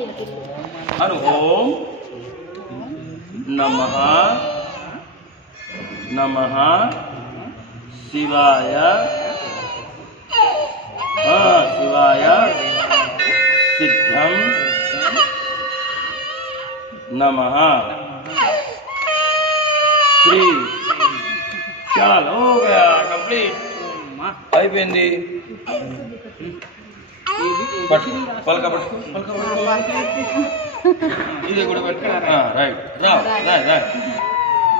अनु ओम नमः नमः शिवाय शिवाय सिद्धं नमः श्री। चलो हो गया कंप्लीट అయిపోయింది పట్టు పలక పట్టు పలక పట్టు ఇది కూడా పట్టు రైట్ రా రైట్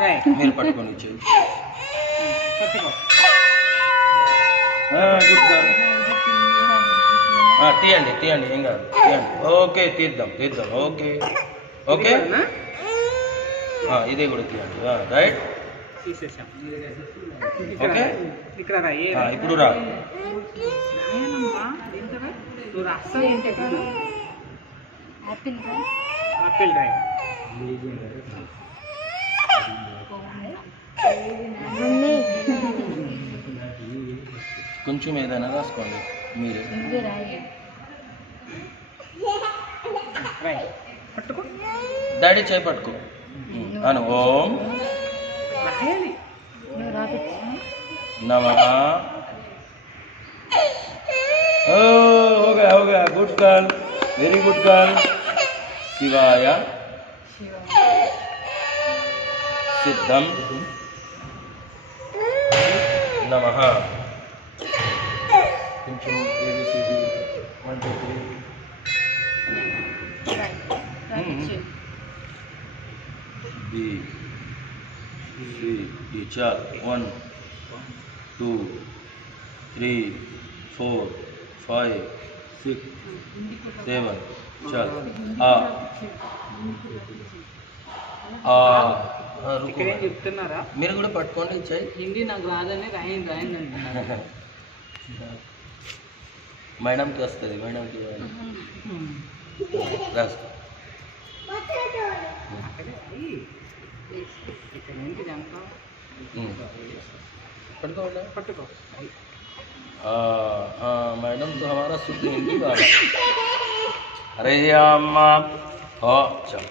రైట్ మీరు పట్టుకొని ఇచ్చేది గుడ్ గారు తీయండి తీయండి ఏం కాదు తీయండి ఓకే తీద్దాం తీద్దాం ఓకే ఓకే ఇదే కూడా తీయండి రైట్ ఓకే ఇప్పుడు రా కొంచెం ఏదైనా రాసుకోండి మీరు డాడీ చేయి పట్టుకో అను ఓం नमः हो गया good girl very good girl शिवाय सिद्धं नमः కొంచెం ABCD 1 2 3 B ये चार 1 2 3 4 5 6 7 चल చెప్తున్నారా మీరు కూడా పట్టుకోండి ఇచ్చాయి హిందీ నాకు రాదని రాయండి అంటున్నారు మేడంకి వస్తుంది మేడంకి రాసుకో पटको मैडम तो हमारा शुद्ध हिंदी वाला अरे अम्मा हो चल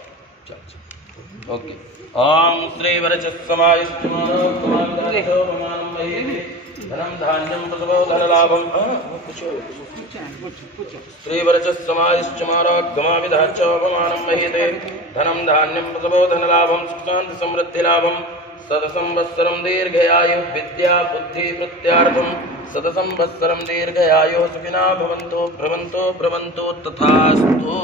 चल चल ओके ओम श्री धनम धान्यम प्रसवो धनलाभम श्रीवरचस्समायुश्चमारोग्यमाविधाच्चोपमानं महीते धनम धान्यम प्रसवो धनलाभम सुखशांति समृद्धि लाभम सदसंवत्सरं दीर्घयायु विद्या बुद्धि प्रत्यार्थं सदसंवत्सरं दीर्घयायु सुखिना भवन्तु भ्रमन्तु तथास्तु।